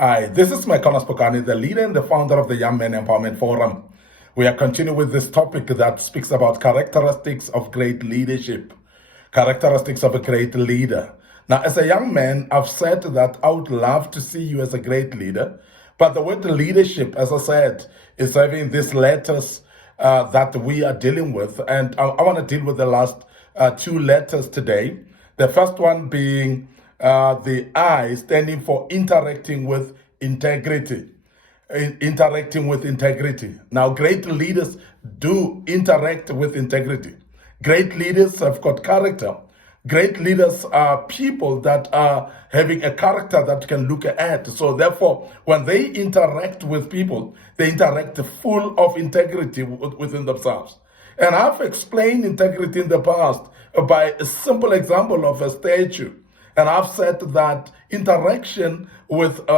Hi, this is Micornus Phokane, the leader and the founder of the Young Men Empowerment Forum. We are continuing with this topic that speaks about characteristics of great leadership, characteristics of a great leader. Now, as a young man, I've said that I would love to see you as a great leader, but the word leadership, as I said, is having these letters that we are dealing with, and I want to deal with the last two letters today. The first one being the I, standing for interacting with integrity. Interacting with integrity. Now, great leaders do interact with integrity. Great leaders have got character. Great leaders are people that are having a character that can look at. So therefore, when they interact with people, they interact full of integrity within themselves. And I've explained integrity in the past by a simple example of a statue. And I've said that interaction with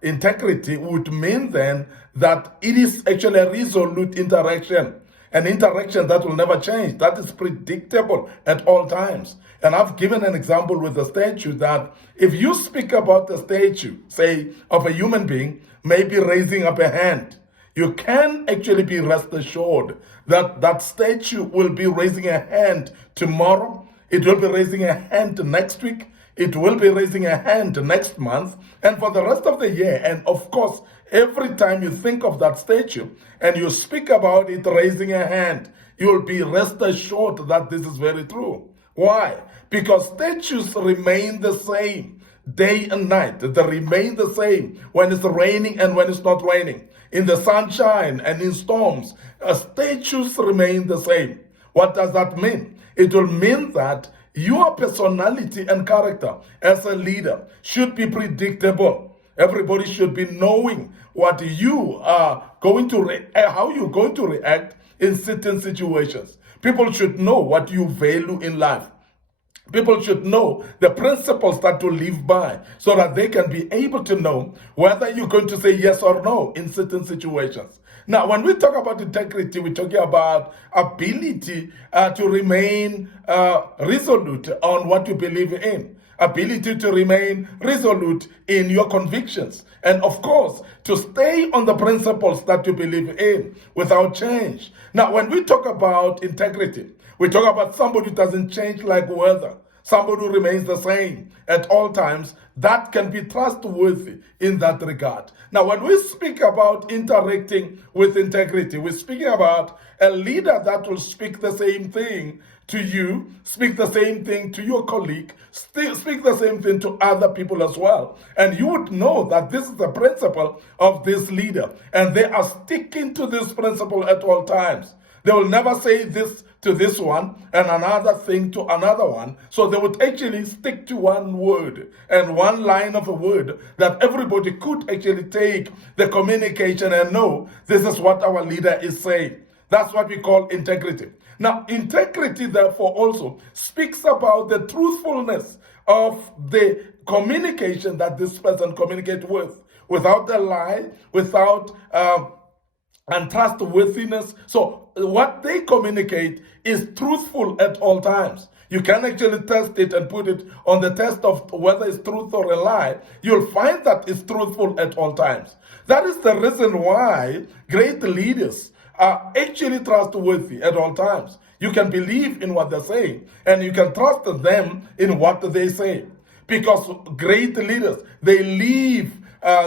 integrity would mean then that it is actually a resolute interaction, an interaction that will never change, that is predictable at all times. And I've given an example with a statue that if you speak about a statue, say, of a human being, maybe raising up a hand, you can actually be rest assured that that statue will be raising a hand tomorrow, it will be raising a hand next week, it will be raising a hand next month, and for the rest of the year. And of course, every time you think of that statue and you speak about it raising a hand, you'll be rest assured that this is very true. Why? Because statues remain the same day and night. They remain the same when it's raining and when it's not raining. In the sunshine and in storms, statues remain the same. What does that mean? It will mean that your personality and character as a leader should be predictable. Everybody should be knowing what you are going to how you're going to react in certain situations. People should know what you value in life. People should know the principles that to live by so that they can be able to know whether you're going to say yes or no in certain situations. Now, when we talk about integrity, we're talking about ability to remain resolute on what you believe in, ability to remain resolute in your convictions, and of course, to stay on the principles that you believe in without change. Now, when we talk about integrity, we talk about somebody who doesn't change like weather, somebody who remains the same at all times, that can be trustworthy in that regard. Now, when we speak about interacting with integrity, we're speaking about a leader that will speak the same thing to you, speak the same thing to your colleague, speak the same thing to other people as well. And you would know that this is the principle of this leader, and they are sticking to this principle at all times. They will never say this to this one and another thing to another one. So they would actually stick to one word and one line of a word that everybody could actually take the communication and know this is what our leader is saying. That's what we call integrity. Now, integrity, therefore, also speaks about the truthfulness of the communication that this person communicates with, without a lie, without untrustworthiness. So what they communicate is truthful at all times. You can actually test it and put it on the test of whether it's truth or a lie. You'll find that it's truthful at all times. That is the reason why great leaders are actually trustworthy at all times. You can believe in what they're saying and you can trust them in what they say. Because great leaders, they live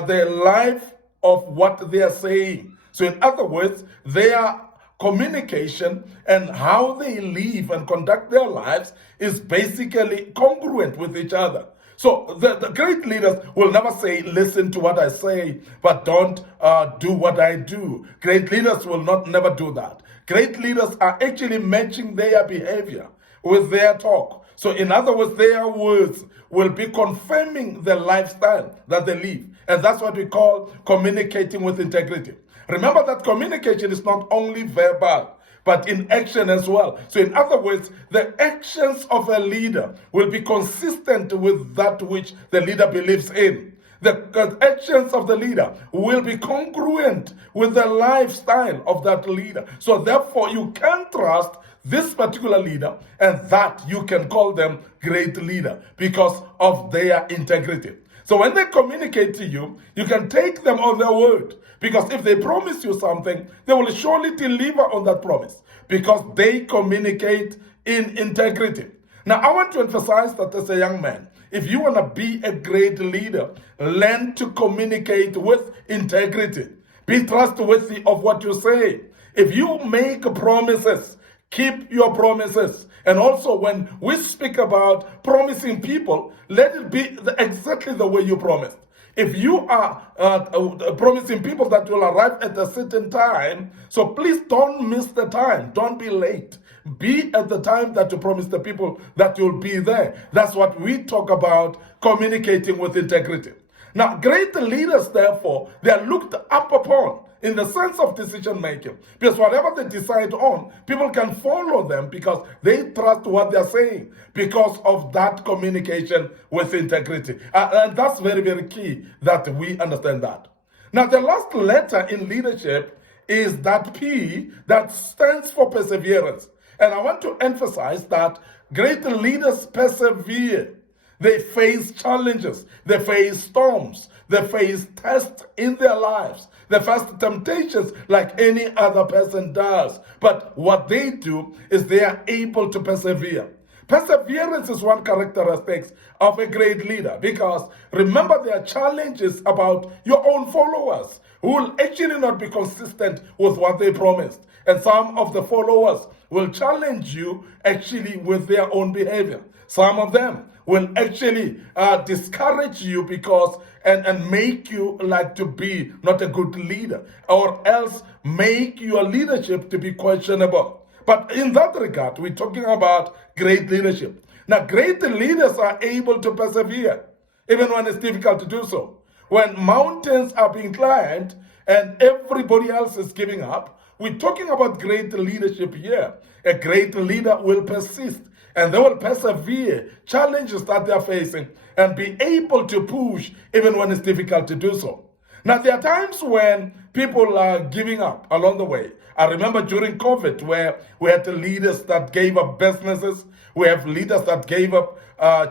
their life of what they are saying. So in other words, their communication and how they live and conduct their lives is basically congruent with each other. So the great leaders will never say, listen to what I say, but don't do what I do. Great leaders will never do that. Great leaders are actually matching their behavior with their talk. So in other words, their words will be confirming the lifestyle that they live. And that's what we call communicating with integrity. Remember that communication is not only verbal, but in action as well. So in other words, the actions of a leader will be consistent with that which the leader believes in. The actions of the leader will be congruent with the lifestyle of that leader. So therefore, you can trust this particular leader, and that you can call them great leader because of their integrity. So when they communicate to you, you can take them on their word. Because if they promise you something, they will surely deliver on that promise. Because they communicate in integrity. Now, I want to emphasize that as a young man, if you want to be a great leader, learn to communicate with integrity. Be trustworthy of what you say. If you make promises, keep your promises. And also, when we speak about promising people, let it be exactly the way you promised. If you are promising people that you'll arrive at a certain time, so please don't miss the time. Don't be late. Be at the time that you promise the people that you'll be there. That's what we talk about, communicating with integrity. Now, great leaders, therefore, they are looked up upon in the sense of decision making. Because whatever they decide on, people can follow them because they trust what they're saying because of that communication with integrity. And that's very, very key that we understand that. Now, the last letter in leadership is that P that stands for perseverance. And I want to emphasize that great leaders persevere. They face challenges, they face storms, they face tests in their lives, they face temptations like any other person does. But what they do is they are able to persevere. Perseverance is one characteristic of a great leader, because remember, there are challenges about your own followers who will actually not be consistent with what they promised. And some of the followers will challenge you actually with their own behavior. Some of them will actually discourage you because and make you like to be not a good leader, or else make your leadership to be questionable. But in that regard, we're talking about great leadership. Now, great leaders are able to persevere, even when it's difficult to do so. When mountains are being climbed and everybody else is giving up, we're talking about great leadership here. A great leader will persist, and they will persevere challenges that they are facing and be able to push even when it's difficult to do so. Now, there are times when people are giving up along the way. I remember during COVID where we had the leaders that gave up businesses. We have leaders that gave up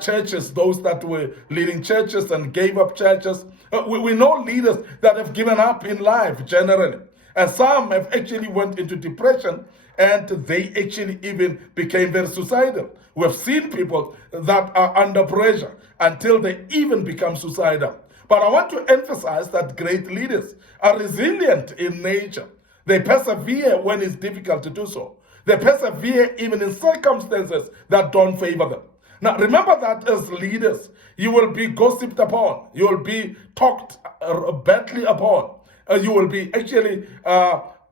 churches, those that were leading churches and gave up churches. We know leaders that have given up in life generally. And some have actually went into depression, and they actually even became very suicidal. We've seen people that are under pressure until they even become suicidal. But I want to emphasize that great leaders are resilient in nature. They persevere when it's difficult to do so. They persevere even in circumstances that don't favor them. Now, remember that as leaders, you will be gossiped upon. You will be talked badly upon. You will be actually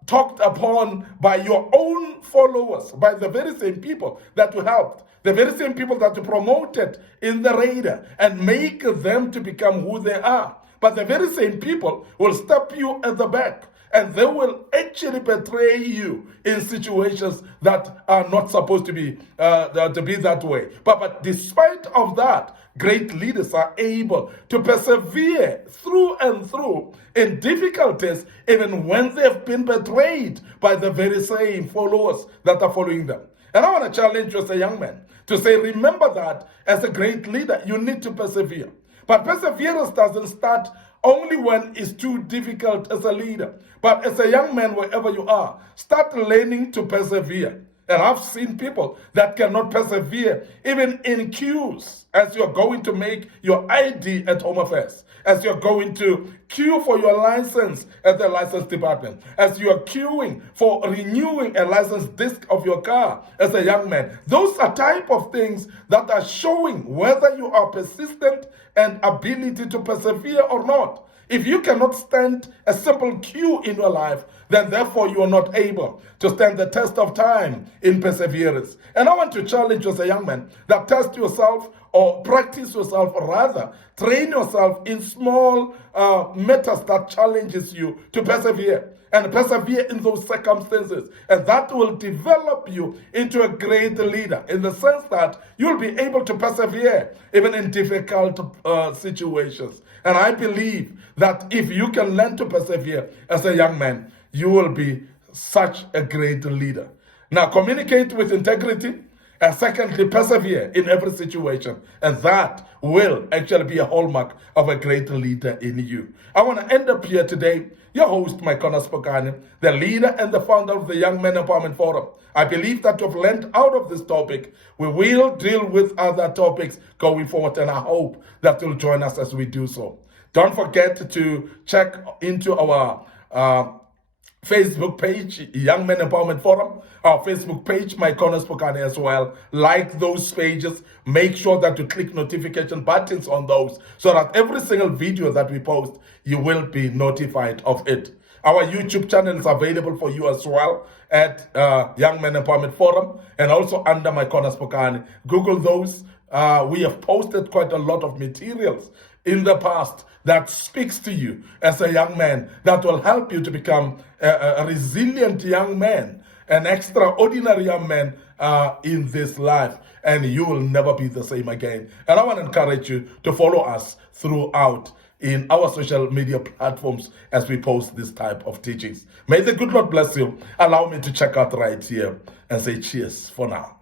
talked upon by your own followers, by the very same people that you helped, the very same people that you promoted in the radar and make them to become who they are. But the very same people will stab you at the back, and they will actually betray you in situations that are not supposed to be that way. But despite of that, great leaders are able to persevere through and through in difficulties, even when they've been betrayed by the very same followers that are following them. And I want to challenge you as a young man to say, remember that as a great leader, you need to persevere. But perseverance doesn't start only when it's too difficult as a leader. But as a young man, wherever you are, start learning to persevere. And I've seen people that cannot persevere even in queues as you're going to make your ID at Home Affairs, as you're going to queue for your license at the license department, as you are queuing for renewing a license disc of your car as a young man. Those are type of things that are showing whether you are persistent and ability to persevere or not. If you cannot stand a simple queue in your life, then therefore you are not able to stand the test of time in perseverance. And I want to challenge you as a young man that test yourself, or practice yourself, or rather train yourself in small matters that challenges you to persevere, and persevere in those circumstances. And that will develop you into a great leader, in the sense that you'll be able to persevere even in difficult situations. And I believe that if you can learn to persevere as a young man, you will be such a great leader. Now, communicate with integrity And secondly, persevere in every situation. And that will actually be a hallmark of a great leader in you. I want to end up here today. Your host, Micornus Phokane, the leader and the founder of the Young Men Empowerment Forum. I believe that you've learned out of this topic. We will deal with other topics going forward, and I hope that you'll join us as we do so. Don't forget to check into our Facebook page, Young Men Empowerment Forum, our Facebook page, Micornus Phokane as well. Like those pages, make sure that you click notification buttons on those so that every single video that we post, you will be notified of it. Our YouTube channel is available for you as well at Young Men Empowerment Forum and also under Micornus Phokane. Google those. We have posted quite a lot of materials in the past that speaks to you as a young man, that will help you to become a resilient young man, an extraordinary young man in this life, and you will never be the same again. And I want to encourage you to follow us throughout in our social media platforms as we post this type of teachings. May the good Lord bless you. Allow me to check out right here and say cheers for now.